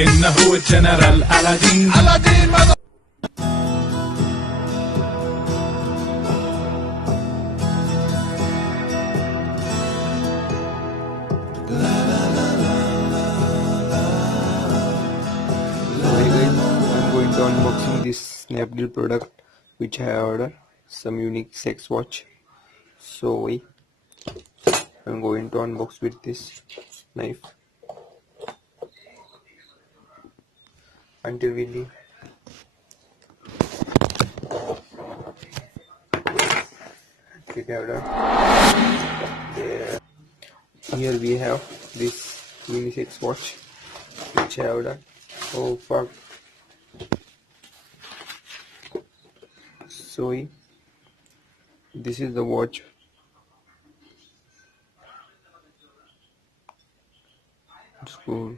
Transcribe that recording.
إنه الجنرال ألادين. Hi guys, I'm going to unboxing this Snapdeal product which I ordered, some unique sex watch. So I'm going to unbox with this knife until we leave. We have done. Here we have this mini sex watch which I have done. Oh fuck. So this is the watch. It's cool.